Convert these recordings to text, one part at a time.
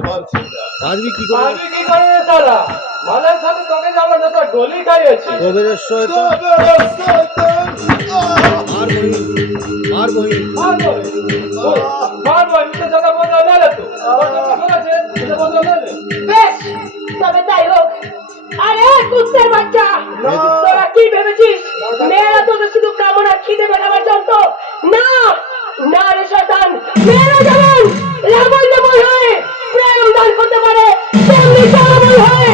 পারবি কি করে? আমি কি করে সালা মালের সাথে তোকে যাবো না, তো ডলি খাইয়েছি। কবিরের শয়তান মার বহিন মারবো নিতে সাথে বদলা নেবে তো করেছে নিতে বদলা নেবে। বেশ, তবে তাই হোক। আরে কুত্তের বাচ্চা, তোরা কি ভেবেছিস মেয়েরা তোদের শুধু কামনা খিদে মেটাবার যন্ত্র? না না রে শয়তান, মেয়েরা যেমন লাবণ্যময় হয়ে প্রেম দান করতে পারে, তেমনি জলময় হয়ে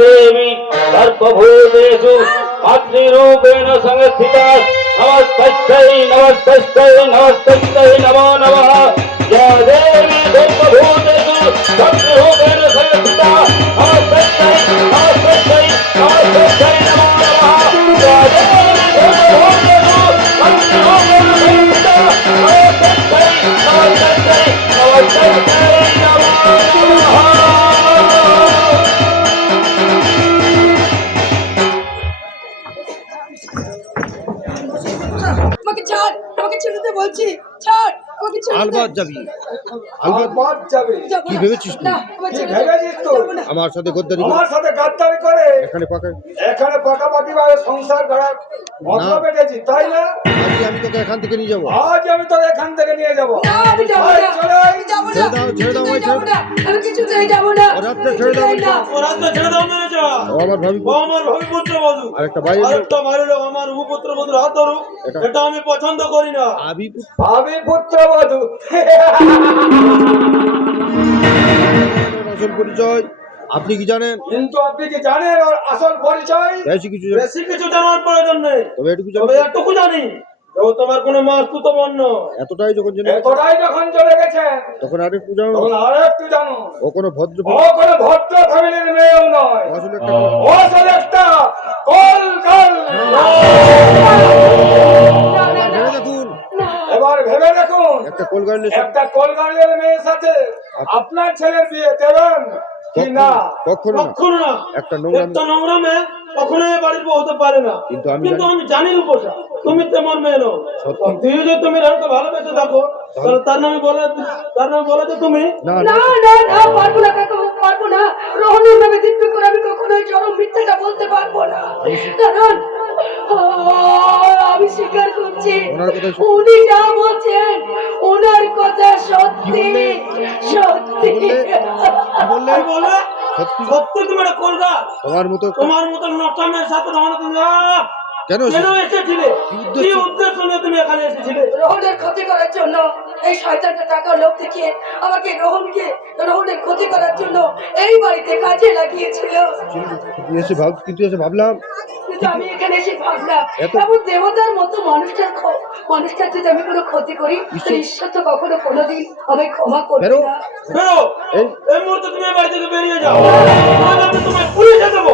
देवी सर्वभूतेषु अग्निरूपेण संस्थिता नमस्तस्यै नमस्तस्यै नमस्तस्यै नमो नमः। या देवी सर्वभूतेषु अग्निरूपेण संस्थिता नमस्तस्यै नमस्तस्यै नमस्तस्यै नमो नमः। या देवी सर्वभूतेषु अग्निरूपेण संस्थिता नमस्तस्यै नमस्तस्यै नमस्तस्यै नमो नमः। আমাকে ছাড়, আমাকে ছেড়ে দে বলছি, ছাড় আমাকে ছেড়ে দে। আলবাত যাবি, আলবাত যাবে। কি ভেবেছিস তুই? না, আমাকে কি ছেড়ে দে, ভেবেছিস আমি তুই? যাবো না। আমার সাথে গদ্দারি করে আমার সাথে গাদ্দারি করে এখানে পাকাপাকি ভাবে সংসার করার মতলব পেটেছি, তাই না? আজকে আমি তোকে এখান থেকে নিয়ে যাবো। আজ আমি তোকে এখান থেকে নিয়ে যাবো। না, আমি যাবো আয়, না, চলে আয়। আমি যাবো না, ছেড়ে দাও, ছেড়ে দাও, কিছুতেই ছেড়ে যাবো না, আমি কিছুতেই যাবো না, ও রাত্রে ছেড়ে দাও, কিছুতেই না। রাস্তা ছেড়ে দাও মেরে যা। ও আমার ভাবি ও আমার ভবিপুত্র বধূ। আরেকটা বাইরে লোক। আরেকটা বাইরে লোক আমার উপপুত্র বধূর হাত ধরু, এটা আমি পছন্দ করি না। আবি ভাবি পুত্রবধূ। আসল পরিচয় আপনি কি জানেন? কিন্তু আপনি কি জানেন ওর আসল পরিচয়? বেশি কিছু জানেন? বেশি কিছু জানার প্রয়োজন নেই, তবে এটুকু তবে জানেন এটুকু জানি যে ও তোমার কোনো মারতুত বর্ণ। এতটাই যখন জেনে এতটাই যখন চলে গেছে তখন আর একটু জানো তখন আর একটু জানো, ও কোনো ভদ্র ও কোনো ভদ্র ফ্যামিলির মেয়েও নয়, আসলে একটা ও আসলে একটা কল কল। ভেবে দেখুন এবার ভেবে দেখুন, একটা কলগাড়ি একটা কলকাতার মেয়ের সাথে আপনার ছেলের বিয়ে দেবেন কি না? কখনো না। কখনো না। একটা নোংরা একটা নোংরা মেয়ে কখনোই এ বাড়ির বউ হতে পারে না। কিন্তু আমি কিন্তু জানি- আমি জানি রূপসা তুমি তেমন মেয়ে নও। সত্যি? তুই যদি তুমি রানকে ভালোবেসে থাকো তাহলে তার নামে বলে যে তুমি না না না না, পারবো না কাকা, পারবো না। রোহনের নামে দিব্য করে আমি কখনোই চরম মিথ্যাটা বলতে পারবো না, কারণ আমি স্বীকার করছি ওনার কথা উনি যা বলছেন ওনার কথা সত্যি সত্যি। বললে কি বলে সত্যি সত্যি তুমি এটা করবা? তোমার মতো তোমার মতো নটা মেয়ের সাথে রহনা তুমি কেন কেন এসেছিলে? কি কি উদ্দেশ্য? উদ্দেশ্য নিয়ে তুমি এখানে এসেছিলে? রোহনের ক্ষতি করার জন্য এই শয়তানটা টাকা লোক দেখিয়ে আমাকে রোহনের ক্ষতি করার জন্য এই বাড়িতে কাজে লাগিয়েছিল। কিন্তু এসে ভাবলাম কিন্তু আমি এখানে এসে ভাবলাম এত- এমন দেবতার মতো মানুষটার যদি আমি কোনো ক্ষতি করি তো ঈশ্বর তো কখনো কোনোদিন আমায় ক্ষমা করবে বেরো। না। বেরো, এই- এই মুহূর্তে তুমি এই বাড়ি থেকে বেরিয়ে যাও, নাহলে আমি তোমায় পুলিশে দেবো।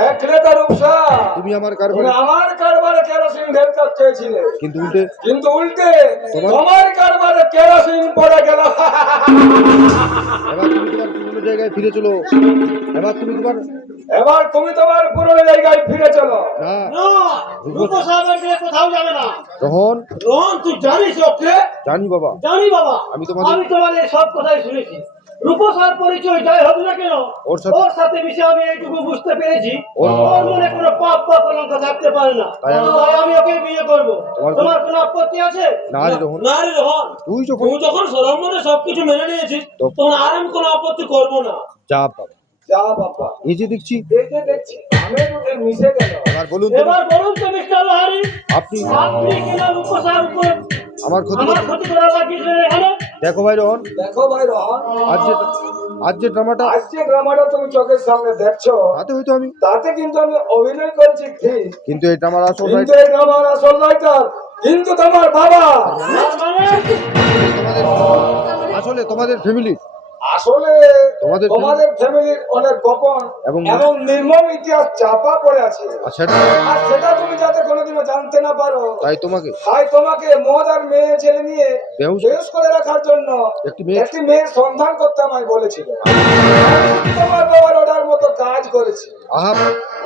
দেখলে তো রূপসা, তুমি আমার তুমি কারবারে আমার কারবারে কেরোসিন ঢেলতে চেয়েছিলে, কিন্তু উল্টে তোমার কারবারে কেরোসিন পড়ে গেল। এবার তুমি তোমার পুরনো জায়গায় ফিরে চলো। এবার তুমি তোমার এবার তুমি তোমার পুরনো জায়গায় ফিরে চলো। না না, রূপসাগর নিয়ে কোথাও যাবে না। রোহন রোহন, তুই জানিস ওকে? জানি বাবা জানি বাবা, আমি তোমাদের- আমি তোমাদের সব কথাই শুনেছি। রূপসার পরিচয় যাই হোক না কেন, ওর সাথে- ওর সাথে মিশে আমি এইটুকু বুঝতে পেরেছি ওর- ওর মনে কোনো পাপ বা কলঙ্ক থাকতে পারে না। তাই আমি- তাই আমি ওকে বিয়ে করবো। তোমার- তোমার কোনো আপত্তি আছে? না রে রোহন। না রে রোহন, তুই যখন তুই যখন সরম্বরে সবকিছু মেনে নিয়েছিস তো- তখন আর আমি কোনো আপত্তি করবো না। যা বাবা যা বাবা, এই যে দেখছি দেখছি আমি তোকে মিশে গেল। এবার বলুন তো এবার বলুন তো মিস্টার লাহারি, আপনি আপনি কেন রূপসার উপর আমার ক্ষতি আমার ক্ষতি করা লাগিয়েছেন এখানে? দেখো ভাই রোহন দেখো ভাই রহন, আজ যে ড্রামাটা আজ যে ড্রামাটা তুমি চোখের সামনে দেখছো তাতে হয়তো আমি তাতে কিন্তু আমি অভিনয় করছি ঠিক, কিন্তু এটা আমার আসল কিন্তু এই ড্রামার আসল রাইটার কিন্তু তোমার বাবা। তার মানে তোমাদের আসলে তোমাদের ফ্যামিলি আসলে তোমাদের তোমাদের ফ্যামিলির অনেক গোপন এবং- এবং নির্মম ইতিহাস চাপা পড়ে আছে, আচ্ছা আর সেটা তুমি যাতে কোনোদিনও জানতে না পারো তাই তোমাকে তাই তোমাকে মদ আর মেয়ে ছেলে নিয়ে বেহুশ- বেহুশ করে রাখার জন্য একটি মেয়ে- একটি মেয়ের সন্ধান করতে আমায় বলেছিল। তোমার বাবার অর্ডার মতো কাজ করেছি। আহা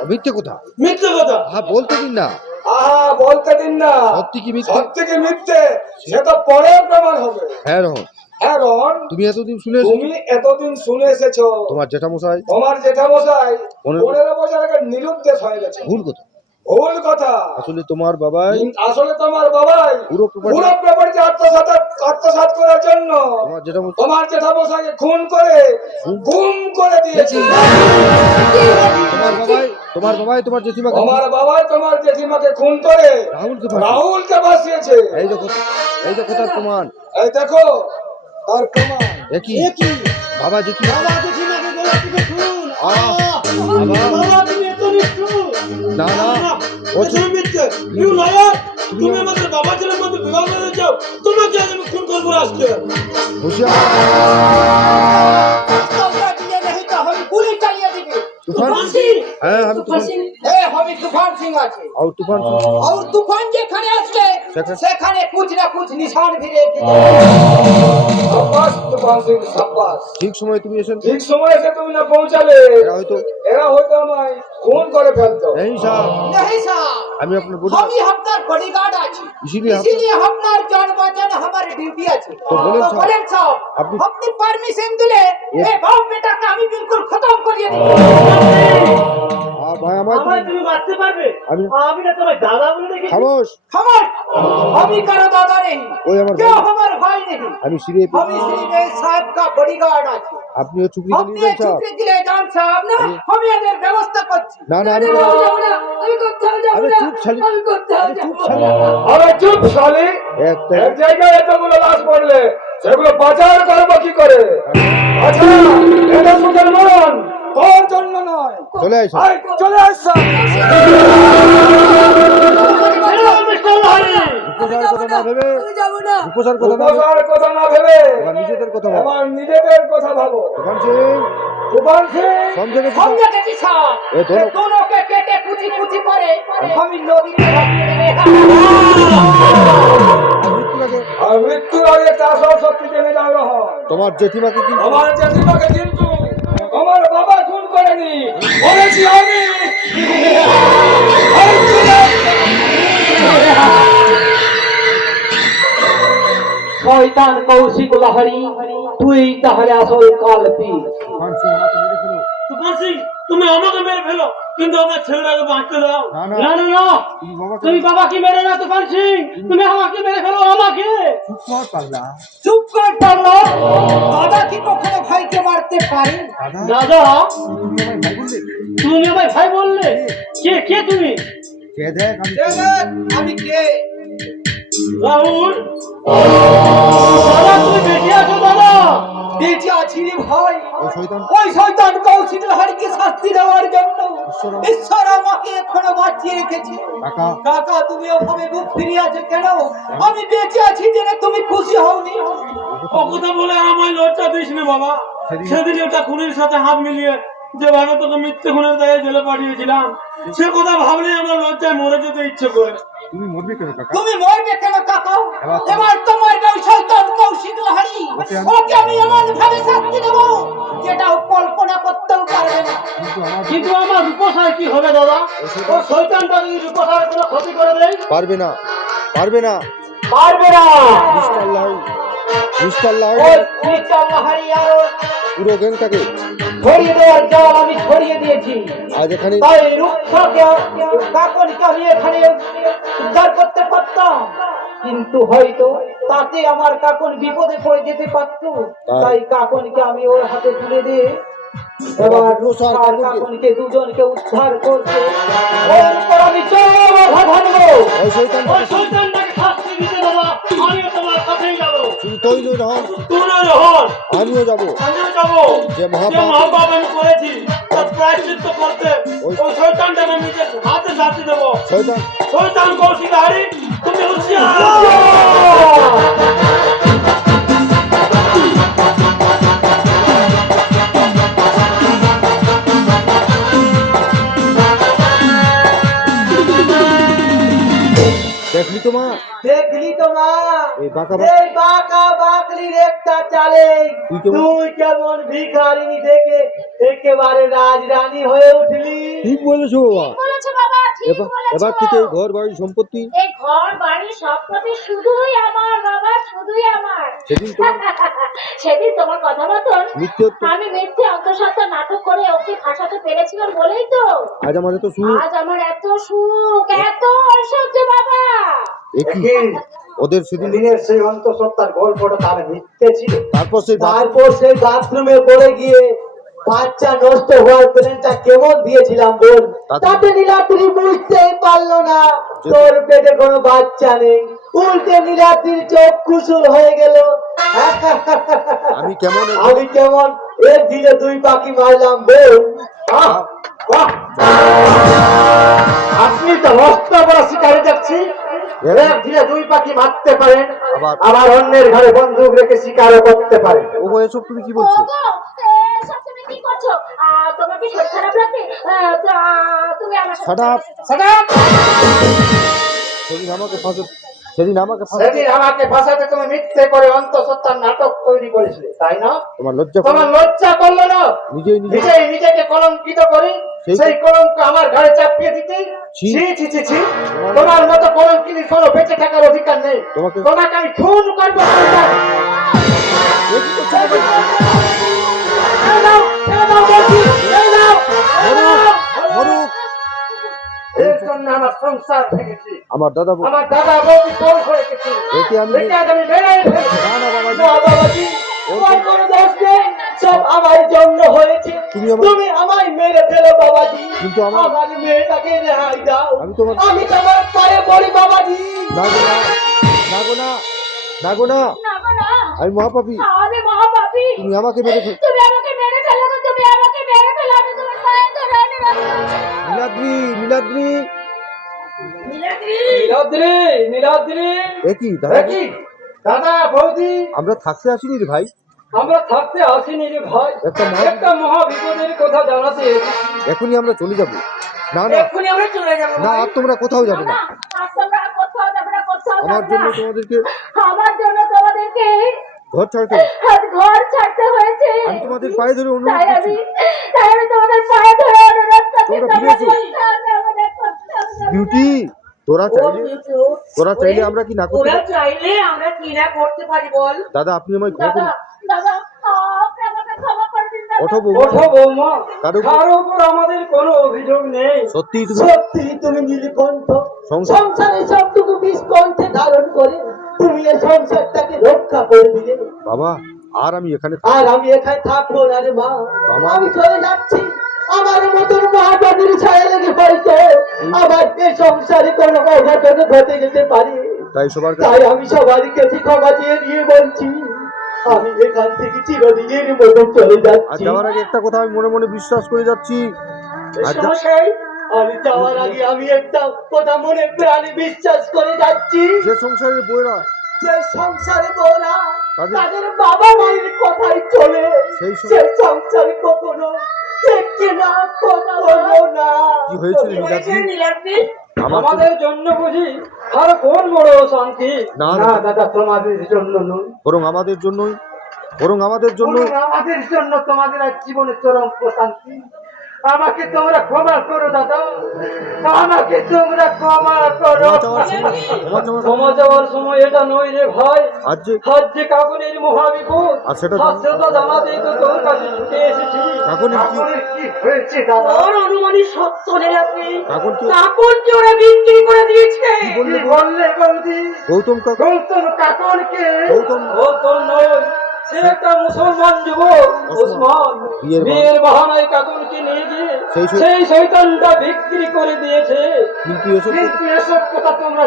মিথ্যে কথা, মিথ্যে কথা। আহা বলতে দিন না। আহা বলতে দিন না। সত্যি কি মিথ্যে? সত্যি কি মিথ্যে সে তো পরে প্রমাণ হবে। হ্যাঁ রহন, হ্যাঁ রহন, তুমি এতদিন শুনে তুমি এতদিন শুনে এসেছো তোমার জেঠামশাই তোমার জেঠামশাই 15 বছর আগে নিরুদ্দেশ হয়ে গেছে। ভুল কথা। ভুল কথা। আসলে তোমার বাবাই আসলে তোমার বাবাই পুরো property- পুরো প্রপার্টি আত্মসাৎ করার জন্য তোমার জেঠামশাই তোমার জেঠামশাইকে খুন করে গুম করে দিয়েছে। তোমার বাবাই তোমার জেঠিমাকে তোমার বাবাই তোমার জেঠিমাকে খুন করে রাহুলকে ফাঁসিয়েছে। রাহুলকে বাঁচিয়েছে। এই দেখো, এই দেখো তার প্রমাণ। এই দেখো তার প্রমাণ। একই এ কি? বাবা জেঠিমা। বাবা জেঠিমাকে গলা টিপে খুন। বাবা। বাবা তুমি এত নিষ্ঠুর। না, না। ও তুমি মিথ্যে। You liar! তুমি আমাদের বাবা ছেলের মধ্যে বিবাহ করে যাও, তোমাকে আজ আমি খুন করবো আজকে। হুঁশিয়ার। তোমরা দিলে नहीं तो हम गोली चलिए देंगे। তুফান হ্যাঁ আমি তুফান ए हम तूफान सिंह আছে আর তুফান और तूफान যেখানে আসছে সেখানে- সেখানে कुछ ना कुछ निशान भी রেখে সাব্বাস তুফান সিং সাব্বাস। ঠিক সময় তুমি এসেন। ঠিক সময় এসে তুমি না পৌঁছালে এরা হয়তো এরা হয়তো আমায় খুন করে ফেলতো। এই সাহেব नहीं साहब আমি আপনার বলি हम ही আপনার বডিগার্ড আছি इसीलिए इसीलिए আপনার জান বাঁচান हमारी ডিউটি আছে তো বলেন সাহেব। বলেন সাহেব আপনি- আপনি পারমিশন দিলে এ- এই বাপ বেটাকে আমি বিলকুল খতম করিয়ে দেব ভাই আমার আমায় তুমি মারতে পারবে? আমি- আমি না তোমায় দাদা বলে দেখি। খামোশ। খামোশ আমি কারো দাদা নেই ওই আমার কেউ ভাই। আমার ভাই নেই আমি সিরিয়ে हम इसलिए साहब का बॉडीगार्ड আছে আপনিও চুক্তি আপনি দিলেন সাহেব। ছুটি দিলে যান সাহেব না আমি এদের ব্যবস্থা করছি না, না, আমি- আমি কোথাও যাব আরে না চুপ শালি। আমি কোথাও আরে যাব চুপ না শালি। আরে চুপ শালি। একটা এক জায়গায় এতগুলো লাশ পড়লে সেগুলো পাচার করবো কি করে? আচ্ছা এটা মুসলমান তোর জন্য নয়। চলে আইসো। আয়, চলে আসছ। উপসার কথা না ভেবে আমি যাব না উপসার কথা না ভেবে উপকার কথা না ভেবে আমার নিজেদের কথা ভাবো। আমার নিজেদের কথা ভাবো। তুফান সিং তুফান সিং সমঝে समझे गए साहब ये दोनों- दोनों के केटे कुची कुची करे हम इन नदी में भागिए देंगे মৃত্যুটাকে আর মৃত্যুর আগে চাষ সত্যি জেনে যাও রহন। তোমার জেঠিমাকে কিন্তু আমার জেঠিমাকে কিন্তু আমার বাবা খুন করেনি, বলেছি আমি। আর চলে আসছ। শয়তান কৌশিক লাহারি তুই তাহলে আসল কালপি তুফান সিং আমাকে মেরে ফেলো। তুফান সিং, তুমি আমাকে মেরে ফেলো কিন্তু আমার ছেলেটাকে বাঁচতে দাও। না, না। না না না, তুমি বাবাকে তুমি বাবাকে মেরে না তুফান সিং, তুমি আমাকে মেরে ফেলো আমাকে। চুপ কর পাগলা। চুপ কর পাগল দাদা কি কখনো ভাইকে মারতে পারে দাদা দাদা তুমি আমার ভাই বললে তুমি আমায় ভাই বললে? কে কে তুমি? কে দেখ আমি আমি কে রাহুল, দাদা তুমি বেঁচে আছো দাদা? বেঁচে আছি রে ভাই ওই শয়তান ওই শয়তান কৌশিক লাহারিকে শাস্তি দেওয়ার জন্য ঈশ্বর। ঈশ্বর আমাকে এখনো বাঁচিয়ে রেখেছে কাকা কাকা তুমি ওভাবে মুখ ফিরিয়ে আছো কেন আমি বেঁচে আছি জেনে তুমি খুশি হওনি ও কথা বলে আমায় লজ্জা দিস না বাবা। সেদিন- সেদিন একটা খুনির সাথে হাত মিলিয়ে যেভাবে তোকে মিথ্যে খুনের দায়ে জেলে পাঠিয়েছিলাম, সে কথা ভাবলে আমার লজ্জায় মরে যেতে ইচ্ছে করে। তুমি মরবে কেন কাকা? তুমি মরবে কেন কাকা এবার- এবার তোমার ওই শয়তান কৌশিক লাহারি ওকে আমি- ওকে আমি এমন ভাবে শাস্তি দেব যেটা ও কল্পনা করতেও পারবে না কিন্তু আমার কিন্তু আমার রূপসার কি হবে দাদা? ও শয়তানটা যদি রূপসার কোনো ক্ষতি করে দেয়? পারবে না, পারবে না। পারবে না মিস্টার লাই, মিস্টার লাই ওই মিস্টার লাহারি আর ওর পুরো গ্যাংটাকে ছড়িয়ে দেওয়ার জাল আমি ছড়িয়ে দিয়েছি আজ এখানে তাই রূপসাকে কাকনকে আমি এখানে উদ্ধার করতে পারতাম কিন্তু হয়তো তাতে আমার কাকন বিপদে পড়ে যেতে পারতো তাই কাকনকে আমি ওর হাতে তুলে দিয়ে এবার রূপসার আর কাকনকে- কাকনকে দুজনকে উদ্ধার করতে ওর উপর আমি জোর বাধা দেবো ওই শয়তান ওই শয়তানটাকে শাস্তি দিতে দাদা, আমিও তোমার সাথেই যাবো। শুধু তৈরি রহন, তোমরা যখন আমিও যাবো। আমিও যাবো। যে যে মহাপাপ মহাপাপ আমি করেছি তার প্রায়শ্চিত্ত করতে ওই- ওই শয়তানটাকে আমি নিজের হাতে শাস্তি দেবো। শয়তান শয়তান কৌশিক হারি, তুমি হুঁশিয়ার। দেখলি তো মা দেখলি তো মা এই বাঁকা এই বাঁকা বাকলির একটা চালে তুই কেমন ভিখারিনী থেকে একেবারে রাজরানী হয়ে উঠলি। ঠিক বলেছো বাবা। বলেছো বাবা, ঠিক এবার বলেছো। থেকে এই ঘর বাড়ি সম্পত্তি এই ঘর বাড়ি সম্পত্তি শুধুই আমার বাবা, শুধুই আমার। সেদিন তো সেদিন তোমার কথা মতন মিথ্যে আমি মিথ্যে অন্তঃসত্ত্বা নাটক করে ওকে ফাঁসাতে পেরেছিলাম বলেই তো আজ আমাদের তো শুরু আজ আমার এত সুখ, এত ঐশ্বর্য বাবা। একই ওদের সেদিন দিনের সেই অন্তঃসত্ত্বার গল্পটা তার মিথ্যে ছিল। তারপর সেই বাথরুমে পড়ে গিয়ে বাচ্চা নষ্ট হওয়ার প্ল্যানটা কেমন দিয়েছিলাম বল। তাতে নীলাদ্রি বুঝতেই পারলো না তোর পেটে কোনো বাচ্চা নেই। উল্টে নীলাদ্রির চোখ কুসুল হয়ে গেল। আমি কেমন এক দিলে দুই পাখি মারলাম বল। আপনি তো নষ্ট করা শিকারে যাচ্ছি। এক দিলে দুই পাখি মারতে পারেন, আবার অন্যের ঘরে বন্দুক রেখে শিকারও করতে পারেন। ও এসব তুমি কি বলছো? ওগো, এসব তুমি কি করছো? তোমার কি শরীর খারাপ লাগছে? তুমি আমার সাথে সেদিন আমাকে ভাষাতে তুমি মিথ্যে করে অন্তঃসত্ত্বার নাটক তৈরি করেছিলে, তাই না? তোমার লজ্জা করলো না নিজেকে কলঙ্কিত করে সেই কলঙ্ক আমার ঘরে চাপিয়ে দিতে? ছি ছি ছি ছি, তোমার মতো কলঙ্কিনী কোনো বেঁচে থাকার অধিকার নেই। তোমাকে আমি খুন করবো। এর জন্য আমার সংসার ভেঙেছি। আমার দাদা বৌদি তোর হয়ে গেছে। আমি মেরে ফেলবো। না বাবাজি, তোমার কোনো দোষ নেই, সব আমার জন্য হয়েছে। তুমি আমায় মেরে ফেলো বাবাজি, কিন্তু আমার মেয়েটাকে রেহাই দাও। আমি তোমার পায়ে পড়ি বাবাজি। না গো না, আমি মহাপাপী। আমি মহাপাপী। তুমি আমাকে মেরে ফেলো। তুমি আমাকে মেরে ফেলো গো, তুমি আমাকে মেরে ফেলো। আমি তোমার পায়ে ধরে নীলাদ্রি। একই দাদা বৌদি, আমরা থাকতে আসিনি রে ভাই, আমরা থাকতে আসিনি রে ভাই, একটা মহা বিপদের কথা জানাতে। এখনই আমরা চলে যাব। না এক্ষুনি আমরা চলে যাবো। না, আর তোমরা কোথাও যাবে না। আমার জন্য তোমাদেরকে ঘর ছাড়তে হয়েছে। আমি তোমাদের পায়ে ধরে অনুরোধ করছি, তোমরা ফিরে এসো। বিউটি, তোরা চাইলে আমরা কি না করতে পারি? দাদা, আপনি আমায় ওঠো বৌমা, কারো উপর আমাদের কোনো অভিযোগ নেই। সত্যি তুমি নীলকণ্ঠ সংসার সংসারে সবটুকু বিস্কণ্ঠে ধারণ করে তুমি এই সংসারটাকে রক্ষা করে দিলে বাবা। আর আমি এখানে থাকবো না রে মা, আমার- আমি চলে যাচ্ছি। আমার মতন মহাটাদের ছায়া লেগে হয়তো আমার এই সংসারে কোনো অঘটন ঘটে যেতে পারে। তাই আমি সবারই কাছে ক্ষমা চেয়ে দিয়ে বলছি, আমি এখান থেকে চিরদিনের মতো চলে আর যাচ্ছি। যাওয়ার আগে একটা কথা আমি মনে মনে বিশ্বাস করে যাচ্ছি। আমি যাওয়ার আগে আমি একটা কথা মনে প্রাণে বিশ্বাস করে যাচ্ছি, যে সংসারের বইরা তাদের বাবা মায়ের কথাই চলে, সেই সংসারে কখনো দেখে না, কখনো না। কি হয়েছিল নীলাদ্রি? আমাদের জন্য বুঝি আর কোন বড় শান্তি? না দাদা, তোমাদের জন্য নয়, বরং আমাদের জন্যই, আমাদের জন্য তোমাদের আজ জীবনের চরম প্রশান্তি। আমাকে তোমরা ক্ষমা করো দাদা, আমাকে তোমরা ক্ষমা করো। ক্ষমা যাওয়ার সময় এটা নয় রে ভাই, আজ যে কাকুনের মহাবিপদ, আর সেটা জানাতেই তো তোর কাছে ছুটে এসেছি। কাকুনের কি হয়েছে দাদা? ওর অনুমানিক সত্য নেই আপনি। কাকুনকে কাকুনকে ওরা বিক্রি করে দিয়েছে। বললে বৌদি? গৌতম কাকুনকে? গৌতম নয়, সে একটা মুসলমান যুবক ওসমান বিয়ের বাহানায় কাকুনকে নিয়ে গিয়ে সেই শয়তানটা বিক্রি করে দিয়েছে। কিন্তু এসব কথা তোমরা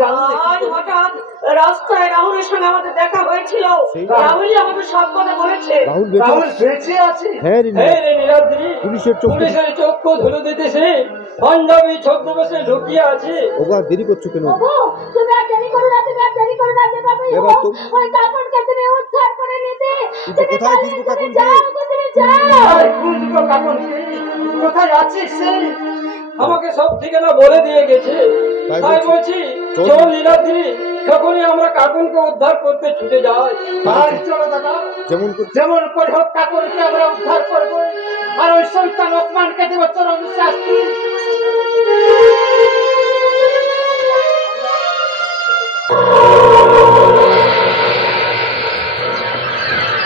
জানতে? হঠাৎ রাস্তায় রাহুলের সঙ্গে আমাদের দেখা হয়েছিল। রাহুলই আমাদের সব কথা বলেছে। রাহুল বেঁচে আছে? হ্যাঁ রে নীলাদ্রি, পুলিশের চক্ষু ধুলো দিতেছে, পাঞ্জাবি ছদ্মবেশে লুকিয়ে আছে। ওগো, দেরি করছো কেন? তুমি আর দেরি করো না, বাবা। এবার তো ওই কাকুনকে তুমি উদ্ধার করে নিতে। কিন্তু কোথায় খুঁজবো কাকুনকে? কোথায় আছিস সে? আমাকে সব ঠিকানা বলে দিয়ে গেছে। তাই বলছি চল। চল লীলাদ্রি, তখনই আমরা কাকুনকে উদ্ধার করতে ছুটে যাই। আর চলো দাদা, যেমন করে- যেমন করে হোক কাকুনকে আমরা উদ্ধার করবো, আর ওই শয়তান ওসমানকে দেব চরম শাস্তি।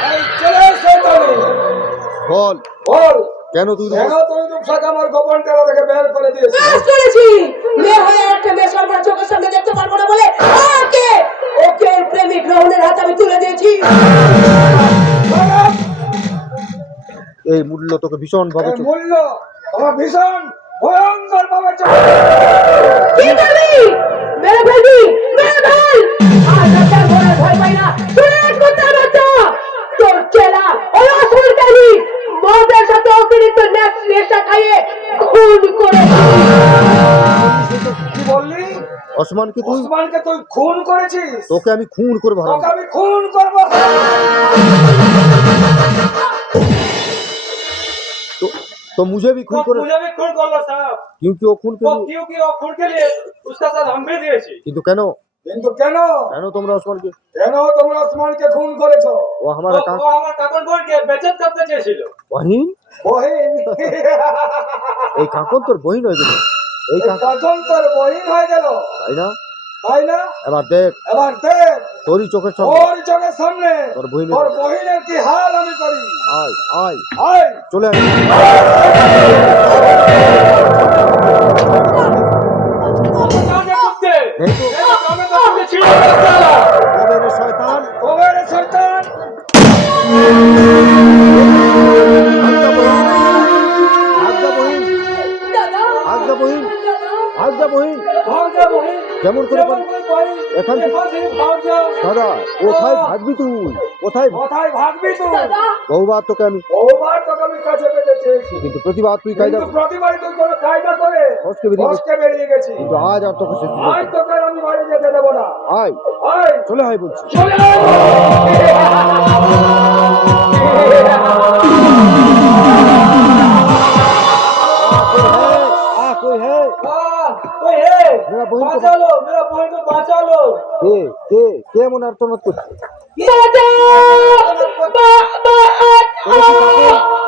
এই চলে শয়তানি, বল বল কেন তুই কেন তুই রূপসাকে আমার গোপন টেরা থেকে বের করে দিয়েছিস? কাজ করেছি। মেয়ে হয়ে একটা মেয়ে সরকার চোখের সামনে দেখতে পারবো না বলে ওকে ওকে ওর প্রেমিক রাহুলের হাতে আমি তুলে দিয়েছি। এই মূল্য তোকে ভীষণ ভাবে এই মূল্য আমার ভীষণ ভয়ঙ্কর ভাবে কি করবি? মেরে ফেলবি, মেরে ফেল। আর রাতের ঘোড়ার ভয় পাই না। শুনে কোথায় বাচ্চা তোর চেলা ওই অসুর কালি মদের সাথে অতিরিক্ত নেশা খাইয়ে খুন করে কি বললি? ওসমানকে তুই ওসমানকে তুই খুন করেছিস? তোকে আমি খুন করে তোকে ভাড়া আমি খুন করবো। तो मुझे भी खून करे मुझे भी खून कर लो साहब। क्योंकि वो खून के लिए क्योंकि वो खून के लिए उसका साथ हम भी दिए थे। কিন্তু কেন কিন্তু কেন কেন তোমরা ওসমানকে কেন তোমরা ওসমানকে খুন করেছো? ও हमारा काम वो हमारे काकन बोल के बेचत करते চেয়েছিল। বহিন বহিন এই কাকন তোর বহিন হয়ে গেল এই কাকন কাজন তোর বহিন হয়ে গেল, তাই না তাই না? এবার দেখ এবার দেখ তোরই চোখের সামনে ওর চোখের সামনে তোর বহিনের তোর বহিনের কি হাল আমি করি। আয় আয় আয় চলে আয় जाने कुत्ते। এই তো हमें तो कुत्ते छीन के चला। কবে রে শয়তান কবে রে শয়তান? আজ্ঞা বহিন দাদা আজ্ঞা বহিন আজ্ঞা বহিন भाग जा बहिन। যেমন করে যেমন করে বহিন, এখান থেকে এখান থেকে ভাগ যা। দাদা কোথায় ভাগবি তুই কোথায় কোথায় ভাগবি তুই? দাদা বহুবার তোকে আমি বহুবার তোকে আমি কাছে পেতে চেয়েছি, কিন্তু প্রতিবার তুই কায়দা কিন্তু প্রতিবারই তুই কোনো কায়দা করে ফসকে বেরিয়ে গেছিস। ফসকে বেরিয়ে গেছি। কিন্তু আজ আর তোকে শেষ করবো। আজ তোকে আর আমি বাড়ি যেতে দেবো না। আয় আয় চলে আয় বলছি চলে আয়। कोई है कोई है? मेरा बहन को बचा लो, मेरा बहन को बचा लो। के মনে আর তোমার করছে দাদা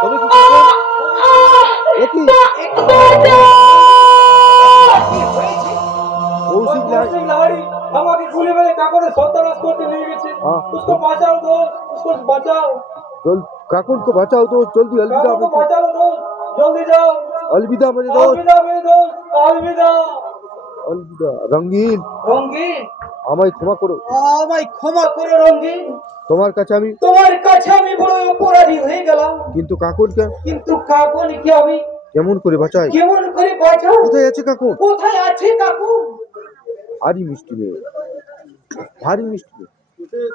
তবে কি কাকন একই কৌশিক कौशिक लाड़ी हमारी गुली में काकों ने सत्यानाश करके ले गए थे। हाँ। उसको बचाओ दोस्त, उसको बचाओ। चल काकन को बचाओ तो जल्दी अलविदा काकों को बचा लो दोस्त, जल्दी जाओ। अलविदा मेरे दोस्त अलविदा मेरे दोस्त, अलविदा। अलविदा रंगीन রঙ্গিন, আমায় ক্ষমা করো আমায় ক্ষমা করো রঙ্গিন। তোমার কাছে আমি তোমার কাছে আমি বড় অপরাধী হয়ে গেলাম, কিন্তু কাকনকে কিন্তু কাকুনকে আমি কেমন করে বাঁচাই কেমন করে বাঁচাও? কোথায় আছে কাকন কোথায় আছে কাকুন? ভারী মিষ্টি মেয়ে ভারী মিষ্টি মেয়ে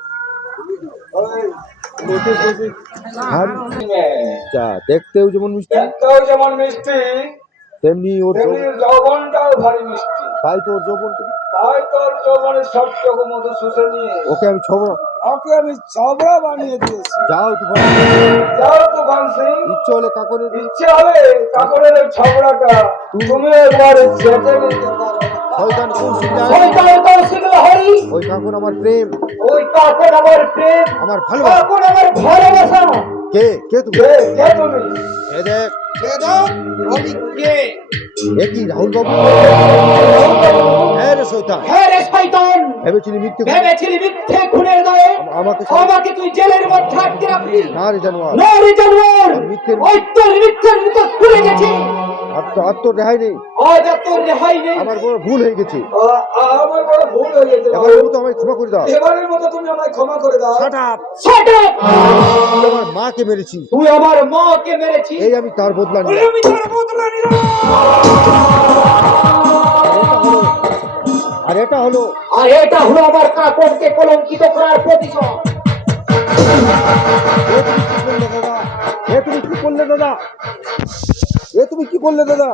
ভারী যা দেখতেও যেমন মিষ্টি দেখতেও যেমন মিষ্টি, তেমনি ওর তেমনি যৌবনটাও ভারী মিষ্টি। তাই তো ওর যৌবন তাই তোর যৌবনের সবটুকু মধু শুষে নিয়ে ওকে আমি ছবো ওকে আমি ছবড়া বানিয়ে দিয়েছি। যাও তুফান যাও তুফান সিং, ইচ্ছে হলে কাকনের ইচ্ছে হবে কাকরের ওই ছবড়াটা তুমি একবার চেটে নিতে পারো। শয়তান কৌশিক যায় শয়তান কৌশিক লাহারি, ওই কাকন আমার প্রেম ওই কাকুন আমার প্রেম, আমার ভালোবাসা কাকুন আমার ভালোবাসা। কে তুমি কে কে তুমি? এ দেখ আমি কে? একই রাহুল বাবু হ্যাঁ রে শয়তান হ্যাঁ রে শয়তান, ভেবেছিলি মিথ্যে কথা? ভেবেছিলি মিথ্যে খুনের দায়ে আমাকে আমাকে তুই জেলের মধ্যে আটকে রাখবি? না রে জানোয়ার না রে জানোয়ার, মিথ্যের ওই তোর মিথ্যের মুখোশ খুলে গেছে, আর তোর রেহাই নেই আজ আর তোর রেহাই নেই। আমার বড় ভুল হয়ে গেছে আমার বড় ভুল হয়ে গেছে। এবারের মতো আমায় ক্ষমা করে দাও এবারের মতো তুমি আমায় ক্ষমা করে দাও। Shut up! Shut up! তুই আমার মাকে মেরেছি তুই আমার মাকে মেরেছিস, এই আমি তার বদলা নিই আমি তোর বদলা নিলাম। আর এটা হলো আর এটা হলো আমার কাপড়কে কলঙ্কিত করার প্রতিশোধ। এ তুমি কি করলে দাদা এ তুমি কি করলে দাদা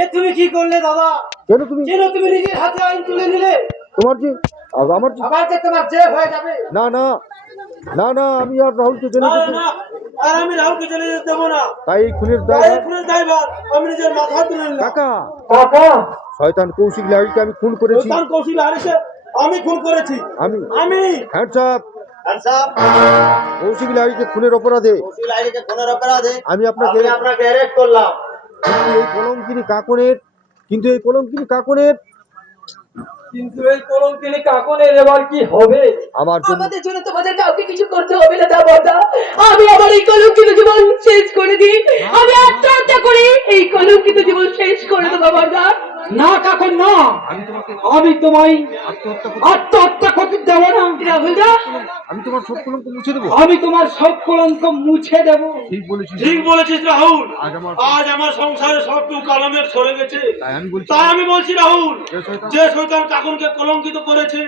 এ তুমি কি করলে দাদা? কেন তুমি কেন তুমি নিজের হাতে আইন তুলে নিলে? তোমার যে আর আমার যে আবার যে তোমার যে হয়ে যাবে। না না না না আমি আর রাহুলকে জেনে আরে না, আর আমি রাহুলকে চলে যেতে দেবো না। তাই এই খুনের তাই দায় এক্ষুনি ড্রাইভার আমি নিজের মাথা তুলে নিলাম। কাকা কাকা শয়তান কৌশিক লাহিড়ীকে আমি খুন করেছি। শয়তান কৌশিক লাহিড়ীকে আমি খুন করেছি। আমি হ্যান্ডস আপ। কৌশিক লাহিড়ীকে খুনের অপরাধে আমি আপনাকে অ্যারেস্ট করলাম। কিন্তু এই কলঙ্কিনী কাকনের কিন্তু এই কলঙ্কিনী কাকনের এবার কি হবে? আমার জন্য আমাদের জন্য তোমাদের কাউকে কিছু করতে হবে না দাদা। আমি আমার এই কলঙ্কিত জীবন শেষ করে দিই, আমি আত্মহত্যা করি, এই কলঙ্কিত জীবন শেষ করে দেবো বাবা। না কাকন না, আমি তোমায় আত্মহত্যা করতে দেব না। রাহুল দা, আমি তোমার সব কলঙ্ক মুছে দেবো। আমি তোমার সব কলঙ্ক মুছে দেব। ঠিক বলেছিস রাহুল। আজ আজ আমার সংসারে সবটুকু কালামের সরে গেছে। তাই আমি বলছি তাই আমি বলছি রাহুল, যে শয়তান কাকুনকে কলঙ্কিত করেছে